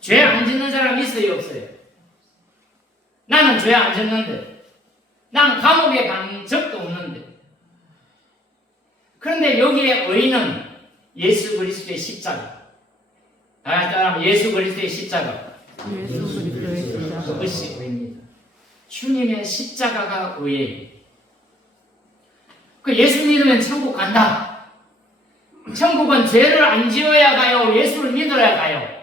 죄 안 짓는 사람 있어요, 없어요? 나는 죄 안 짓는데, 나는 감옥에 간 적도 없는데. 그런데 여기에 의인은 예수 그리스도의 십자가. 따라하면 예수 그리스도의 십자가. 예수 그리스도의 십자가. 그것이 의입니다. 주님의 십자가가 의예요. 그 예수 믿으면 천국 간다. 천국은 죄를 안 지어야 가요? 예수를 믿어야 가요?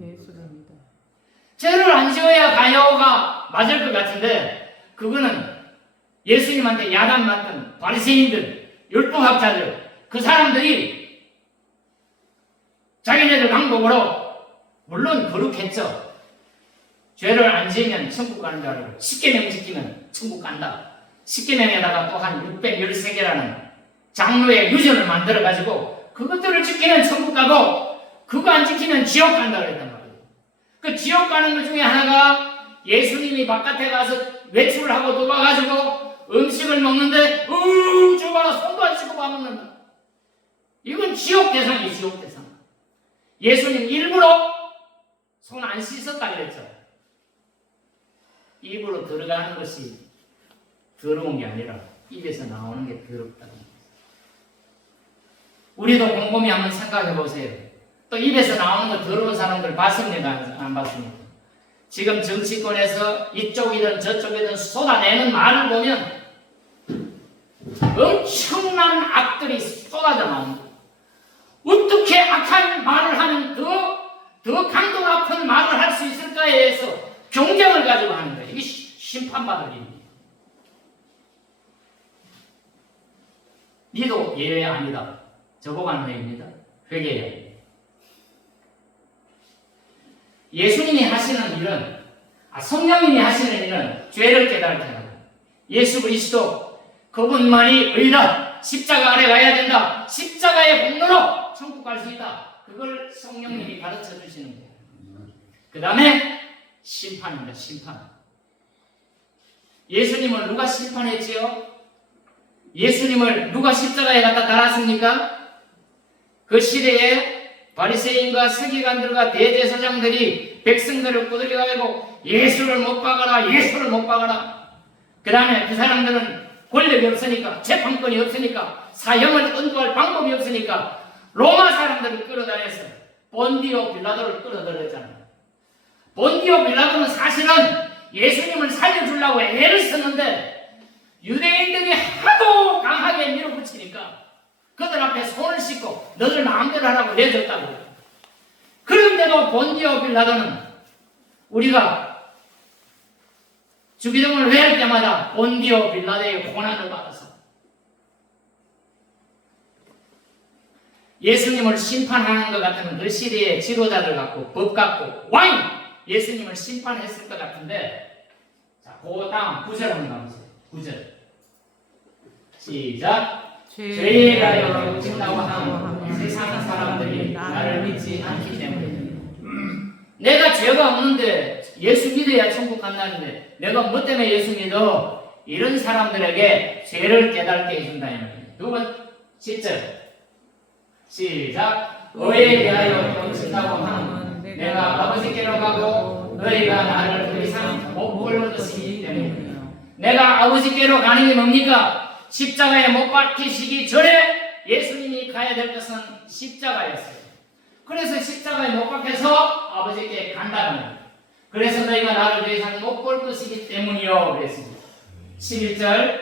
예수를 믿어. 죄를 안 지어야 가요가 맞을 것 같은데, 그거는 예수님한테 야단 맞던 바리새인들, 율법학자들, 그 사람들이 자기네들 방법으로 물론 거룩했죠. 죄를 안 지으면 천국 가는 줄 알고 10계명 지키면 천국 간다. 10계명에다가 또 한 613개라는 장로의 유전을 만들어가지고 그것들을 지키면 천국 가고 그거 안 지키면 지옥 간다 그랬단 말이에요. 그 지옥 가는 것 중에 하나가 예수님이 바깥에 가서 외출을 하고 돌아가지고 음식을 먹는데 저 봐라 손도 안 씻고 밥 먹는다. 이건 지옥 대상이에요. 지옥 대상. 예수님 일부러 손 안 씻었다 그랬죠. 입으로 들어가는 것이 더러운 게 아니라 입에서 나오는 게 더럽다는 거예요. 우리도 곰곰이 한번 생각해 보세요. 또 입에서 나오는 거 더러운 사람들 봤습니까? 안 봤습니까? 지금 정치권에서 이쪽이든 저쪽이든 쏟아내는 말을 보면 엄청난 악들이 쏟아져 나옵니다. 어떻게 악한 말을 하면 더 강도 높은 말을 할 수 있을까에 대해서 경쟁을 가지고 하는 거예요. 이게 심판받을 일입니다. 니도 예외 아니다. 저보고 하는 얘기입니다. 회개해야. 예수님이 하시는 일은, 성령님이 하시는 일은 죄를 깨달게 하고, 예수 그리스도 그분만이 의다. 십자가 아래 가야 된다. 십자가의 공로로 천국 갈 수 있다. 그걸 성령님이 가르쳐 주시는 거예요. 그 다음에 심판입니다. 심판. 예수님을 누가 심판했지요? 예수님을 누가 십자가에 갖다 달았습니까? 그 시대에 바리새인과 서기관들과 대제사장들이 백성들을 꼬드려가지고 예수를 못 박아라, 예수를 못 박아라. 그 다음에 그 사람들은 권력이 없으니까, 재판권이 없으니까, 사형을 언도할 방법이 없으니까 로마 사람들을 끌어다녀서 본디오 빌라도를 끌어들였잖아요. 본디오 빌라도는 사실은 예수님을 살려주려고 애를 썼는데 유대인들이 하도 강하게 밀어붙이니까 그들 앞에 손을 씻고 너들 마음대로 하라고 내줬다고. 그런데도 본디오 빌라도는 우리가 주기도문을 외울 때마다 본디오 빌라도의 고난을 받아서 예수님을 심판하는 것 같으면 그 시대의 지도자들 같고 법 같고 왕이 예수님을 심판했을 것 같은데, 자, 그 다음 9절 한번 가보세요. 9절 시작. 죄에 대하여 욕진다고 하면 세상 사람들이 나를 믿지 않기 때문에. 내가 죄가 없는데 예수 믿어야 천국 간다는데 내가 뭐 때문에 예수 믿어? 이런 사람들에게 죄를 깨닫게 해준다. 두 번 10절 시작. 의에 대하여 욕진다고 하면 내가 아버지께로 가고 너희가 나를 더 이상 못 볼 것이기 때문이에요. 내가 아버지께로 가는 게 뭡니까? 십자가에 못 박히시기 전에 예수님이 가야 될 것은 십자가였어요. 그래서 십자가에 못 박혀서 아버지께 간다는 거예요. 그래서 너희가 나를 더 이상 못 볼 것이기 때문이요. 그랬습니다. 11절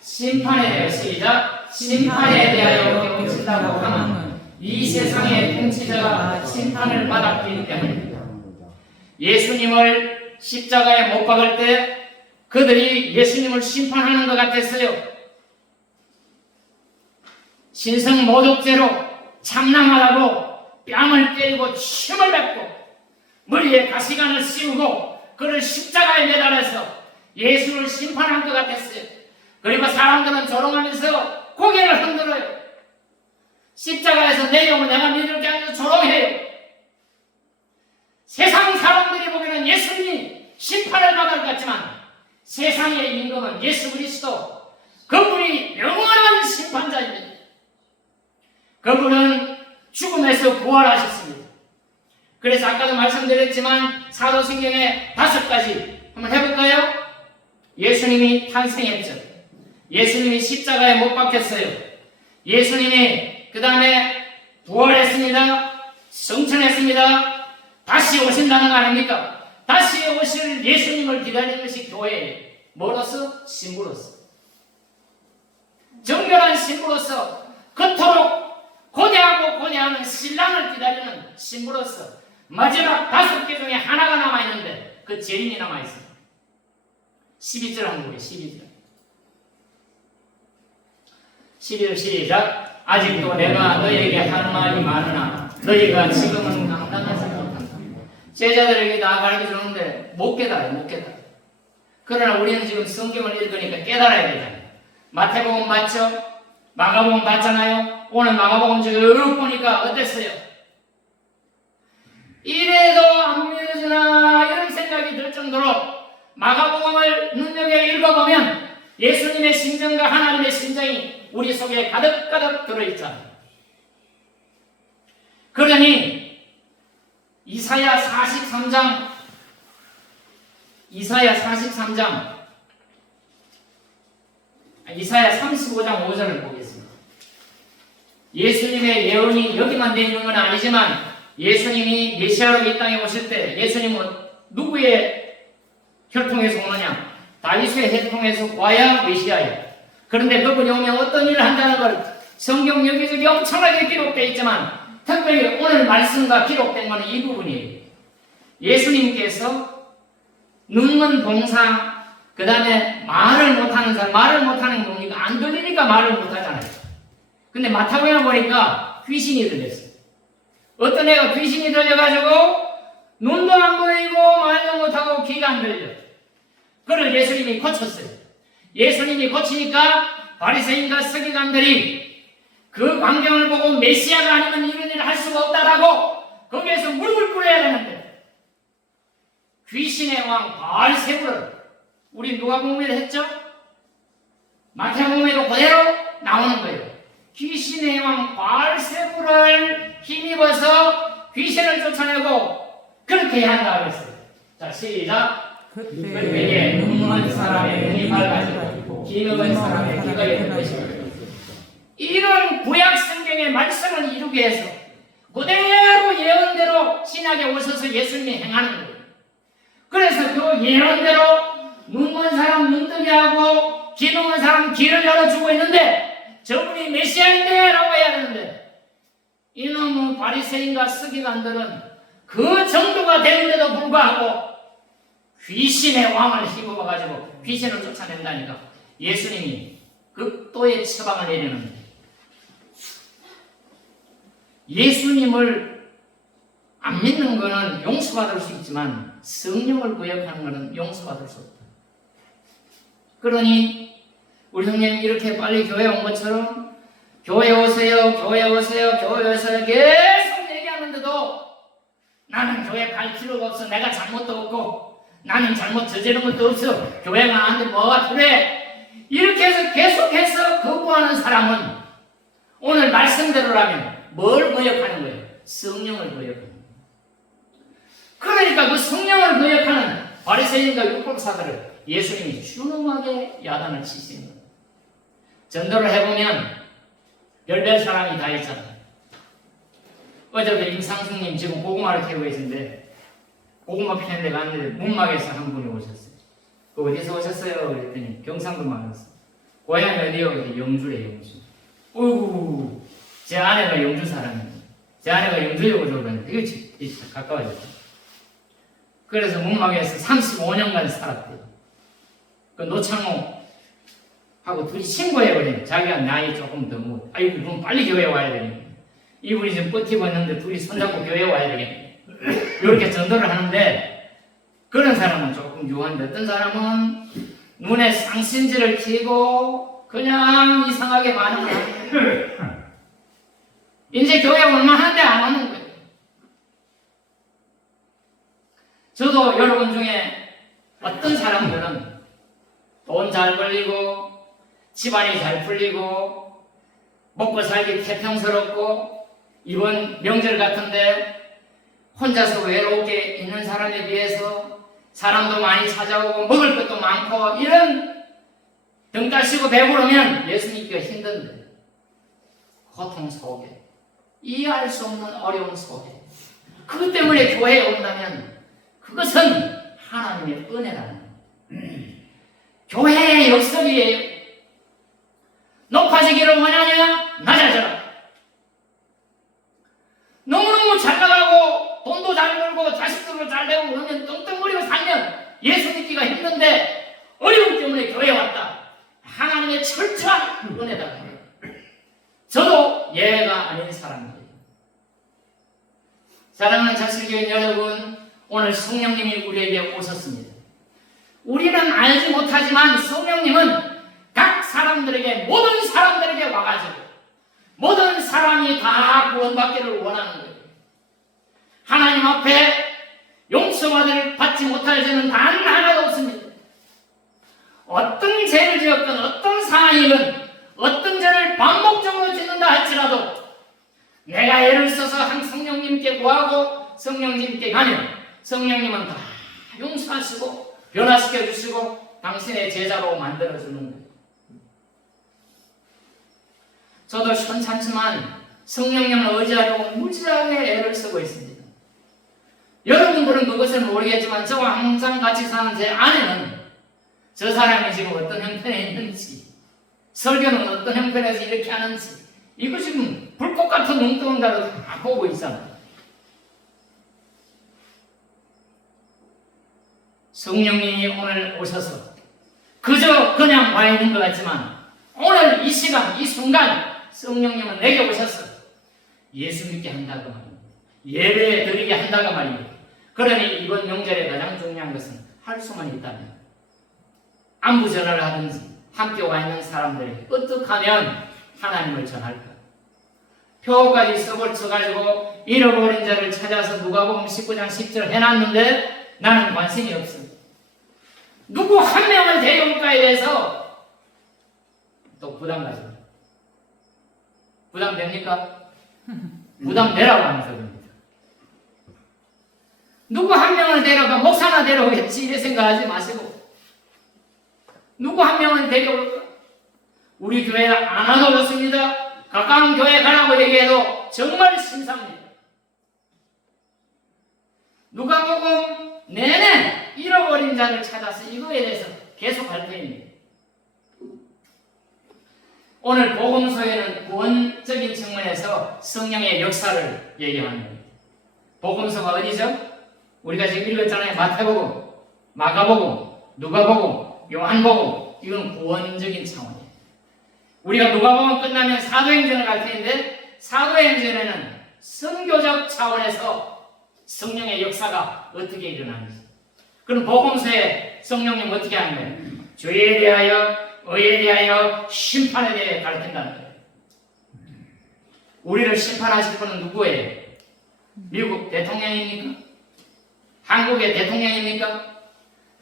심판에 대하여 시작. 심판에 대하여 경친다고 하면 이 세상의 통치자가 심판을 받았기 때문입니다. 예수님을 십자가에 못 박을 때 그들이 예수님을 심판하는 것 같았어요. 신성 모독죄로 참남하라고 뺨을 때리고 침을 뱉고 머리에 가시관을 씌우고 그를 십자가에 매달아서 예수를 심판한 것 같았어요. 그리고 사람들은 조롱하면서 고개를 흔들어요. 십자가에서 내 영을 내가 믿을 게 아니라 조롱해요. 세상 사람들이 보기에는 예수님이 심판을 받을 것 같지만 세상의 임금은 예수 그리스도, 그분이 영원한 심판자입니다. 그분은 죽음에서 부활하셨습니다. 그래서 아까도 말씀드렸지만 사도신경에 5가지 한번 해볼까요? 예수님이 탄생했죠. 예수님이 십자가에 못 박혔어요. 예수님이 그 다음에 부활했습니다. 성천했습니다. 다시 오신다는 거 아닙니까? 다시 오실 예수님을 기다리는 것이 교회예요. 뭐로서? 신부로서. 정결한 신부로서 그토록 고대하고 고대하는 신랑을 기다리는 신부로서 마지막 5개 중에 하나가 남아있는데 그 재림이 남아있습니다. 12절 한번 보세요. 12절 시작. 아직도 내가 너희에게 할 말이 많으나 너희가 지금은 감당하지 못한다. 제자들에게 다 가르쳐주는데 못 깨달아요. 그러나 우리는 지금 성경을 읽으니까 깨달아야 되잖아요. 마태복음 봤죠? 마가복음 봤잖아요. 오늘 마가복음 제가 읽어보니까 어땠어요? 이래도 안 믿어지나 이런 생각이 들 정도로 마가복음을 눈여겨 읽어보면 예수님의 심정과 하나님의 심정이 우리 속에 가득가득 들어있잖아요. 그러니 이사야 35장 이사야 35장 5절을 보겠습니다. 예수님의 예언이 여기만 되어 있는 건 아니지만 예수님이 메시아로 이 땅에 오실 때 예수님은 누구의 혈통에서 오느냐? 다윗의 혈통에서 와야 메시아예요. 그런데 그분이 오면 어떤 일을 한다는 걸 성경 여기저기 엄청나게 기록되어 있지만 특별히 오늘 말씀과 기록된 것은 이 부분이에요. 예수님께서 눈먼 봉사, 그 다음에 말을 못하는 사람, 말을 못하는 게 뭡니까? 안 들리니까 말을 못하잖아요. 근데 마태복음에 보니까 귀신이 들렸어요. 어떤 애가 귀신이 들려가지고 눈도 안 보이고 말도 못하고 귀가 안 들려. 그걸 예수님이 고쳤어요. 예수님이 고치니까 바리새인과 서기관들이 그 광경을 보고 메시아가 아니면 이런 일을 할 수가 없다라고 거기에서 무릎을 꿇어야 되는데 귀신의 왕 바알세불을 우리 누가복음에도 했죠? 마태복음에도 그대로 나오는 거예요. 귀신의 왕 바알세불을 힘입어서 귀신을 쫓아내고 그렇게 해야 한다고 했어요. 자, 시작. 그때에 눈먼 사람의 눈이 밝아지고 귀먹은 사람의 귀가 열릴 것입니다. 이런 구약 성경의 말씀을 이루게 해서 그대로 예언대로 신약에 오셔서 예수님이 행하는 거예요. 그래서 그 예언대로 눈먼 사람 눈뜨게 하고 귀먹은 사람 귀를 열어주고 있는데 저분이 메시아인데 라고 해야 되는데 이놈의 바리새인과 서기관들은 그 정도가 되는데도 불구하고 귀신의 왕을 힘입어가지고 귀신을 쫓아낸다니까 예수님이 극도의 처방을 내리는 예수님을 안 믿는 것은 용서받을 수 있지만 성령을 거역하는 것은 용서받을 수 없다. 그러니 우리 형님 이렇게 빨리 교회 온 것처럼 교회 오세요 계속 얘기하는데도 나는 교회 갈 필요가 없어. 내가 잘못도 없고 나는 잘못 저지른 것도 없어. 교회가 나한테 뭐가 필요해. 이렇게 해서 계속해서 거부하는 사람은 오늘 말씀대로라면 뭘 거역하는 거예요? 성령을 거역하는 거예요. 그러니까 그 성령을 거역하는 바리새인과 율법사들을 예수님이 준엄하게 야단을 치시는 거예요. 전도를 해보면 별별 사람이 다 있잖아요. 어저께 임상숙님 지금 고구마를 캐고 계신데 고구마 피는 데 갔는데 문막에서 한 분이 오셨어요. 그 어디서 오셨어요? 그랬더니 경상도 말았어요. 고향이 어디요? 그랬더니 영주래, 영주. 어이구, 제 아내가 영주 사람이에요. 제 아내가 영주에 오서 그러는데 이거 진짜 가까워졌죠. 그래서 문막에서 35년간 살았대요. 그 노창호 하고 둘이 친구해버리네. 자기가 나이 조금 더 먹어. 아이고, 그럼 빨리 교회 와야 되겠네. 이분이 지금 버티고 있는데 둘이 손잡고 교회 와야 되겠네. 이렇게 전도를 하는데 그런 사람은 조금 유한데 어떤 사람은 눈에 쌍신지를 켜고 그냥 이상하게 반응을 하고 이제 교회 올만한데 안 오는 거예요. 저도 여러분 중에 어떤 사람들은 돈 잘 벌리고 집안이 잘 풀리고 먹고 살기 태평스럽고 이번 명절 같은데 혼자서 외롭게 있는 사람에 비해서 사람도 많이 찾아오고 먹을 것도 많고 이런 등 따시고 배부르면 예수 믿기가 힘든데 고통 속에 이해할 수 없는 어려움 속에 그것 때문에 교회에 온다면 그것은 하나님의 은혜라는 교회의 역설이에요. 높아지기를 원하냐? 낮아져라. 너무너무 잘 나가고 돈도 잘 벌고 자식들도 잘 되고 그러면 떵떵거리고 살면 예수 믿기가 힘든데 어려움 때문에 교회에 왔다. 하나님의 철저한 은혜다. 저도 예외가 아닌 사람이에요. 사랑하는 자식교인 여러분, 오늘 성령님이 우리에게 오셨습니다. 우리는 알지 못하지만 성령님은 각 사람들에게 모든 사람들에게 와가지고 모든 사람이 다 구원받기를 원하는 거예요. 하나님 앞에 용서받을 받지 못할 죄는 단 하나도 없습니다. 어떤 죄를 지었건 어떤 상황이건 어떤 죄를 반복적으로 짓는다 할지라도 내가 애를 써서 한 성령님께 구하고 성령님께 가면 성령님은 다 용서하시고 변화시켜 주시고 당신의 제자로 만들어 주는 거예요. 저도 현찮지만 성령님을 의지하려고 무지하게 애를 쓰고 있습니다. 여러분들은 그것을 모르겠지만 저와 항상 같이 사는 제 아내는 저 사람이 지금 어떤 형편에 있는지 설교는 어떤 형편에서 이렇게 하는지 이거 지금 불꽃 같은 눈동자로 다 보고 있잖아요. 성령님이 오늘 오셔서 그저 그냥 와 있는 것 같지만 오늘 이 시간 이 순간 성령님은 내게 오셔서 예수 믿게 한다고 말입니다. 예배 드리게 한다고 말입니다. 그러니 이번 명절에 가장 중요한 것은 할 수만 있다면 안부 전화를 하든지 함께 와 있는 사람들에게 어떻게 하면 하나님을 전할까? 표까지 써가지고 잃어버린 자를 찾아서 누가복음 19장 10절 해놨는데 나는 관심이 없어. 누구 한 명을 데려올까에 대해서 또 부담 가지고 부담됩니까? 부담되라고 하는 소리입니다. 누구 한 명을 데려가 목사나 데려오겠지 이래 생각하지 마시고 누구 한 명을 데려올까? 우리 교회 안 와도 좋습니다. 가까운 교회 가라고 얘기해도 정말 신사입니다. 누가복음 내내 잃어버린 자를 찾아서 이거에 대해서 계속 할 테입니다. 오늘 복음서에는 구원적인 측면에서 성령의 역사를 얘기합니다. 복음서가 어디죠? 우리가 지금 읽었잖아요. 마태복음, 마가복음, 누가복음, 요한복음. 이건 구원적인 차원이에요. 우리가 누가복음 끝나면 사도행전을 갈 텐데 사도행전에는 선교적 차원에서 성령의 역사가 어떻게 일어나는지. 그럼 복음서에 성령님 어떻게 하는 거예요? 죄에 대하여, 의에 대하여, 심판에 대해 가르친다는 거예요. 우리를 심판하실 분은 누구예요? 미국 대통령입니까? 한국의 대통령입니까?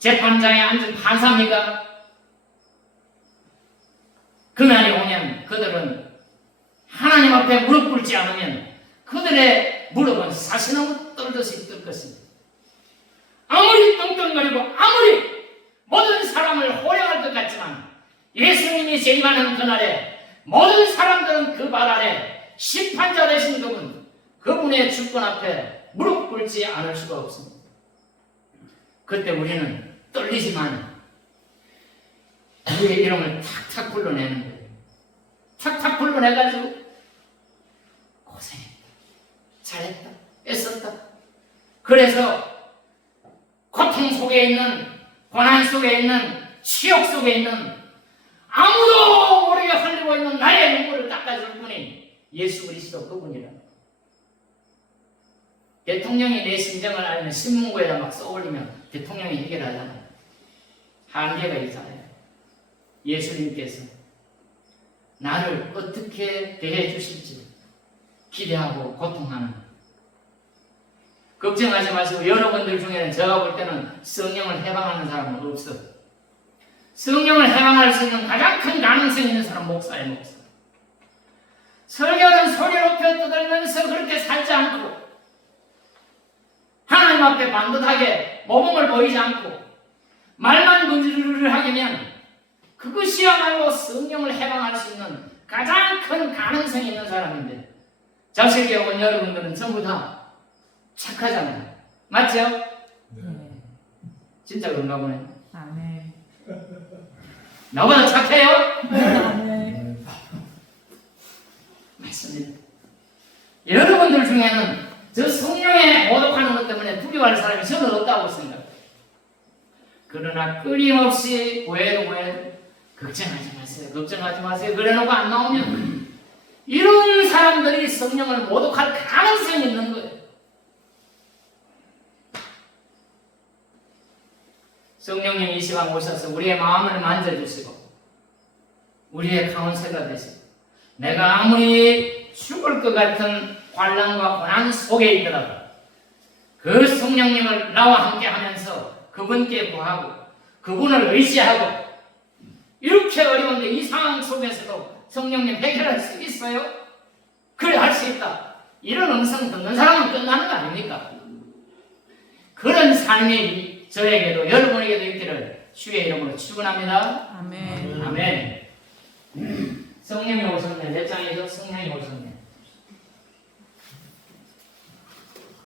재판장에 앉은 판사입니까? 그날이 오면 그들은 하나님 앞에 무릎 꿇지 않으면 그들의 무릎은 사시나무 떨듯이 뜰 것입니다. 아무리 떵떵거리고 아무리 모든 사람을 호령할 것 같지만 예수님이 재림하는 그날에 모든 사람들은 그 발 아래 심판자 되신 그분의 주권 앞에 무릎 꿇지 않을 수가 없습니다. 그때 우리는 떨리지만 우리의 이름을 탁탁 불러내는 거예요. 탁탁 불러내가지고 고생했다, 잘했다, 애썼다. 그래서 고통 속에 있는, 고난 속에 있는, 치욕 속에 있는 아무도 모르게 흘리고 있는 나의 눈물을 닦아줄 분이 예수 그리스도 그분이라. 대통령이 내 심정을 알면 신문고에다 막 써올리면 대통령이 해결하잖아요. 한계가 있잖아요. 예수님께서 나를 어떻게 대해 주실지 기대하고 고통하는, 걱정하지 마시고 여러분들 중에는 제가 볼 때는 성령을 해방하는 사람은 없어. 성령을 해방할 수 있는 가장 큰 가능성이 있는 사람 목사예요. 목사. 설교는 소리 높여 떠들면서 그렇게 살지 않고 하나님 앞에 반듯하게 모범을 보이지 않고 말만 문지르르 하면 그것이야말로 성령을 해방할 수 있는 가장 큰 가능성이 있는 사람인데 자식이 온 여러분들은 전부 다 착하잖아요. 맞죠? 네. 진짜 그런가 보네. 아멘. 나보다 착해요? 아멘. 맞습니다. 여러분들 중에는 저 성령에 모독하는 것 때문에 두려워할 사람이 저는 없다고 생각해요. 그러나 끊임없이 고해도 걱정하지 마세요. 걱정하지 마세요. 그래놓고 안 나오면 이런 사람들이 성령을 모독할 가능성이 있는 거예요. 성령님 이 시간 오셔서 우리의 마음을 만져주시고 우리의 카운셀러 되시고 내가 아무리 죽을 것 같은 환난과 고난 속에 있더라도 그 성령님을 나와 함께 하면서 그분께 구하고 그분을 의지하고 이렇게 어려운데 이 상황 속에서도 성령님 해결할 수 있어요? 그래 할 수 있다. 이런 음성 듣는 사람은 끝나는 거 아닙니까? 그런 삶이 저에게도 여러분에게도 있기를 주의 이름으로 축원합니다. 아멘. 아멘. 성령이 오셨네. 내 장에서 성령이 오셨네.